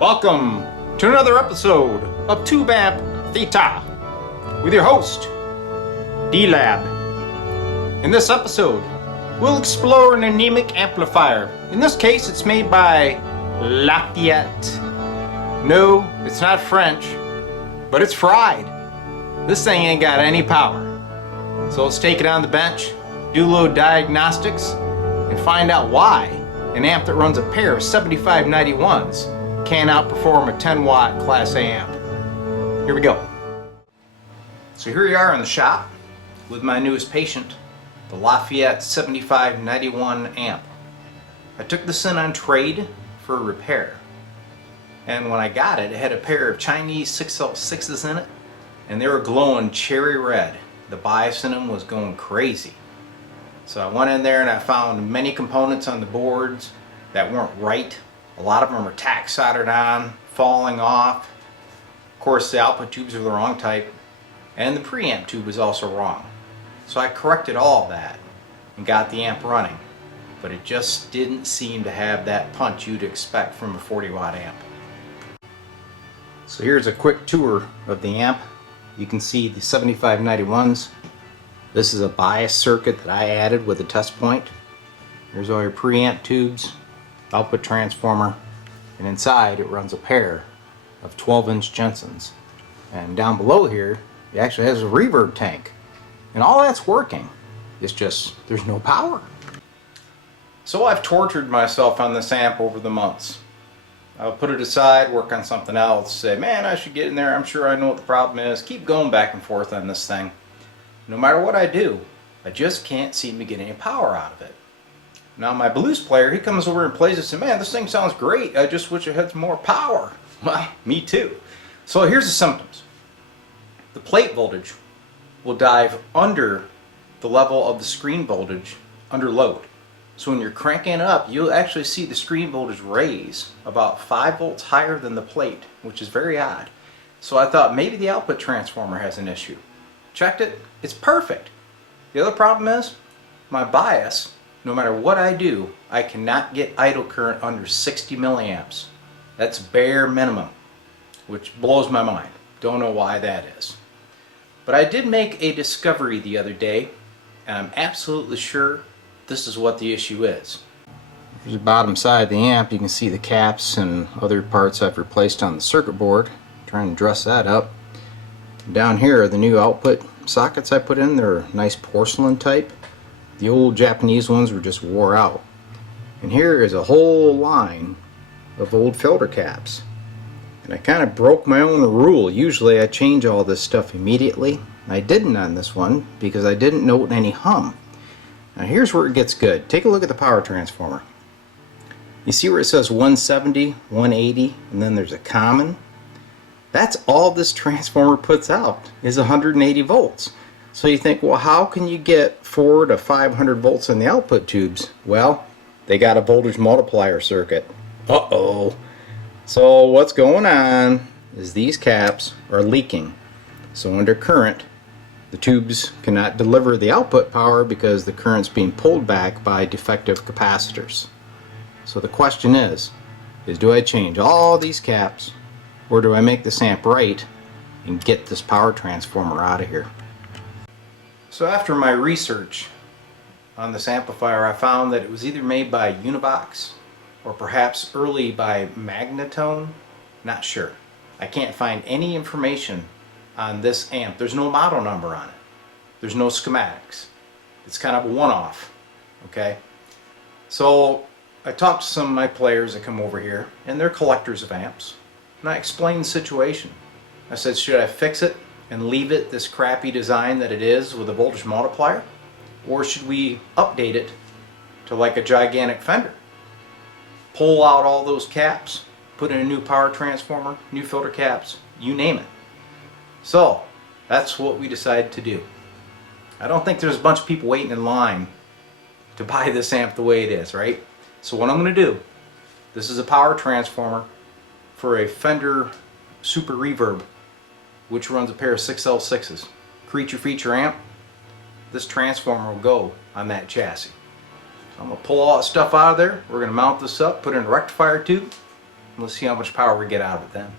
Welcome to another episode of Tube Amp Theater with your host, D-Lab. In this episode, we'll explore an anemic amplifier. In this case, it's made by Lafayette. No, it's not French, but it's fried. This thing ain't got any power. So let's take it on the bench, do a little diagnostics, and find out why an amp that runs a pair of 7591s can't outperform a 10-watt Class A amp. Here we go. So here we are in the shop with my newest patient, the Lafayette 7591 amp. I took this in on trade for a repair. And when I got it, it had a pair of Chinese 6L6s in it, and they were glowing cherry red. The bias in them was going crazy. So I went in there and I found many components on the boards that weren't right. A lot of them were tack soldered on, falling off. Of course, the output tubes are the wrong type, and the preamp tube was also wrong. So I corrected all of that and got the amp running, but it just didn't seem to have that punch you'd expect from a 40-watt amp. So here's a quick tour of the amp. You can see the 7591s. This is a bias circuit that I added with a test point. There's all your preamp tubes, output transformer, and inside it runs a pair of 12-inch Jensens. And down below here, it actually has a reverb tank. And all that's working. It's just, there's no power. So I've tortured myself on this amp over the months. I'll put it aside, work on something else, say, man, I should get in there, I'm sure I know what the problem is. Keep going back and forth on this thing. No matter what I do, I just can't seem to get any power out of it. Now my blues player, he comes over and plays it and says, man, this thing sounds great, I just wish it had some more power. Well, me too. So here's the symptoms. The plate voltage will dive under the level of the screen voltage under load. So when you're cranking it up, you'll actually see the screen voltage raise about 5 volts higher than the plate, which is very odd. So I thought maybe the output transformer has an issue. Checked it, it's perfect. The other problem is, my bias, no matter what I do, I cannot get idle current under 60 milliamps. That's bare minimum, which blows my mind. Don't know why that is. But I did make a discovery the other day, and I'm absolutely sure this is what the issue is. Here's the bottom side of the amp. You can see the caps and other parts I've replaced on the circuit board. Trying to dress that up. Down here are the new output sockets I put in. They're nice porcelain type. The old Japanese ones were just wore out. And here is a whole line of old filter caps. And I kind of broke my own rule. Usually I change all this stuff immediately. I didn't on this one because I didn't note any hum. Now here's where it gets good. Take a look at the power transformer. You see where it says 170, 180, and then there's a common? That's all this transformer puts out, is 180 volts. So you think, well, how can you get 400 to 500 volts in the output tubes? Well, they got a voltage multiplier circuit. Uh-oh. So what's going on is these caps are leaking. So under current, the tubes cannot deliver the output power because the current's being pulled back by defective capacitors. So the question is do I change all these caps, or do I make this amp right and get this power transformer out of here? So after my research on this amplifier, I found that it was either made by Univox or perhaps early by Magnatone. Not sure. I can't find any information on this amp. There's no model number on it. There's no schematics. It's kind of a one-off. Okay? So I talked to some of my players that come over here, and they're collectors of amps. And I explained the situation. I said, should I fix it and leave it this crappy design that it is with a voltage multiplier? Or should we update it to like a gigantic Fender? Pull out all those caps, put in a new power transformer, new filter caps, you name it. So that's what we decided to do. I don't think there's a bunch of people waiting in line to buy this amp the way it is, right? So what I'm going to do, this is a power transformer for a Fender Super Reverb, which runs a pair of 6L6s. Creature feature amp. This transformer will go on that chassis. So I'm going to pull all that stuff out of there. We're going to mount this up, put it in a rectifier tube, Let's see how much power we get out of it then.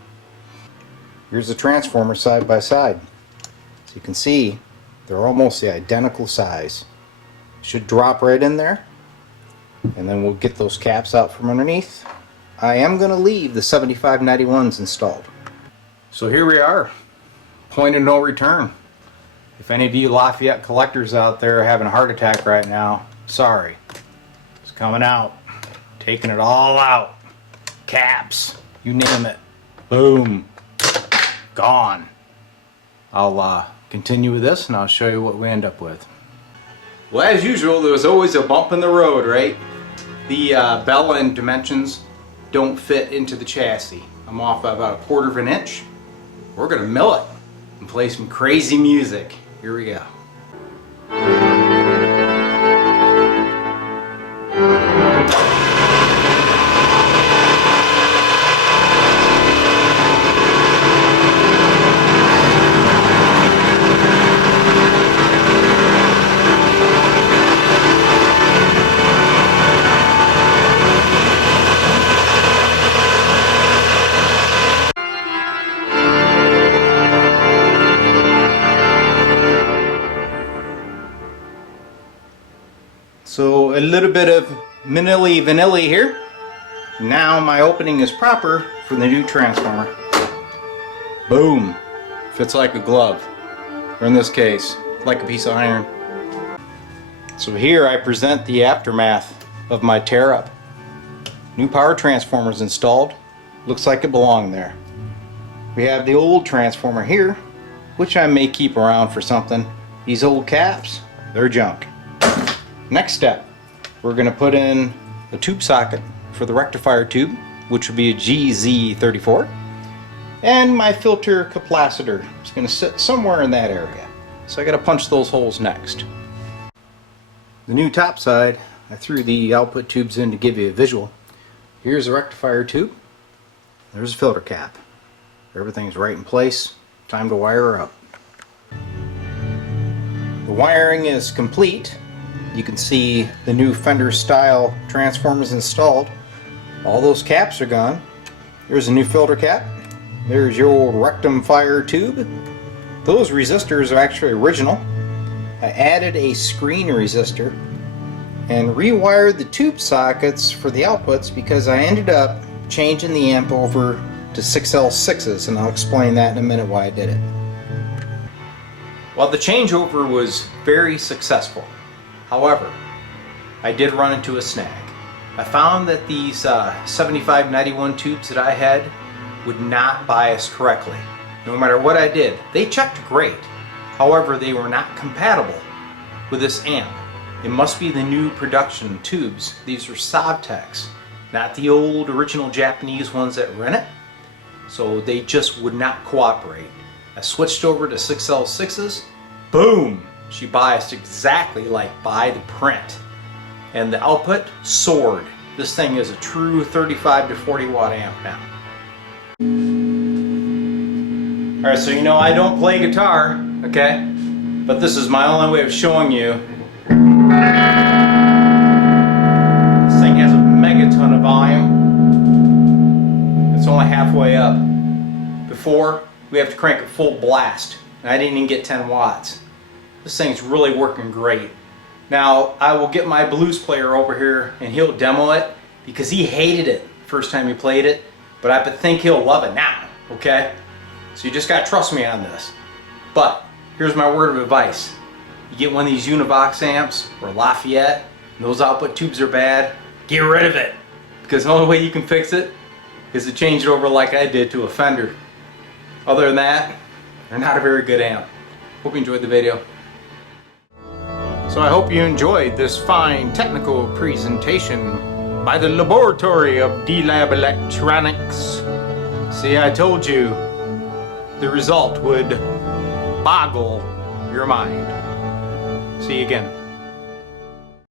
Here's the transformer side by side. So you can see they're almost the identical size. Should drop right in there, and then we'll get those caps out from underneath. I am going to leave the 7591s installed. So here we are, point of no return. If any of you Lafayette collectors out there are having a heart attack right now, sorry. It's coming out, taking it all out. Caps, you name it. Boom, gone. I'll continue with this and I'll show you what we end up with. Well, as usual, there was always a bump in the road, right? The bell end dimensions don't fit into the chassis. I'm off by about 1/4 of an inch. We're gonna mill it and play some crazy music. Here we go. So a little bit of manilly vanilli here. Now my opening is proper for the new transformer. Boom. Fits like a glove. Or in this case, like a piece of iron. So here I present the aftermath of my tear up. New power transformers installed. Looks like it belonged there. We have the old transformer here, which I may keep around for something. These old caps, they're junk. Next step, we're going to put in a tube socket for the rectifier tube, which will be a GZ34, and my filter capacitor is going to sit somewhere in that area. So I got to punch those holes next. The new top side, I threw the output tubes in to give you a visual. Here's a rectifier tube. There's a filter cap. Everything's right in place. Time to wire her up. The wiring is complete. You can see the new Fender style transformers installed. All those caps are gone. There's a new filter cap. There's your old rectum fire tube. Those resistors are actually original. I added a screen resistor and rewired the tube sockets for the outputs because I ended up changing the amp over to 6L6s, and I'll explain that in a minute why I did it. Well, the changeover was very successful. However, I did run into a snag. I found that these 7591 tubes that I had would not bias correctly. No matter what I did, they checked great. However, they were not compatible with this amp. It must be the new production tubes. These are Savtex, not the old original Japanese ones that were in it. So they just would not cooperate. I switched over to 6L6s. Boom! She biased exactly like by the print. And the output soared. This thing is a true 35 to 40 watt amp now. Alright, so you know I don't play guitar, okay? But this is my only way of showing you. This thing has a megaton of volume. It's only halfway up. Before, we have to crank it full blast. And I didn't even get 10 watts. This thing's really working great. Now, I will get my blues player over here and he'll demo it because he hated it first time he played it, but I think he'll love it now, okay? So you just gotta trust me on this. But here's my word of advice. You get one of these Univox amps or Lafayette, and those output tubes are bad, get rid of it. Because the only way you can fix it is to change it over like I did to a Fender. Other than that, they're not a very good amp. Hope you enjoyed the video. So I hope you enjoyed this fine technical presentation by the laboratory of D-Lab Electronics. See, I told you the result would boggle your mind. See you again.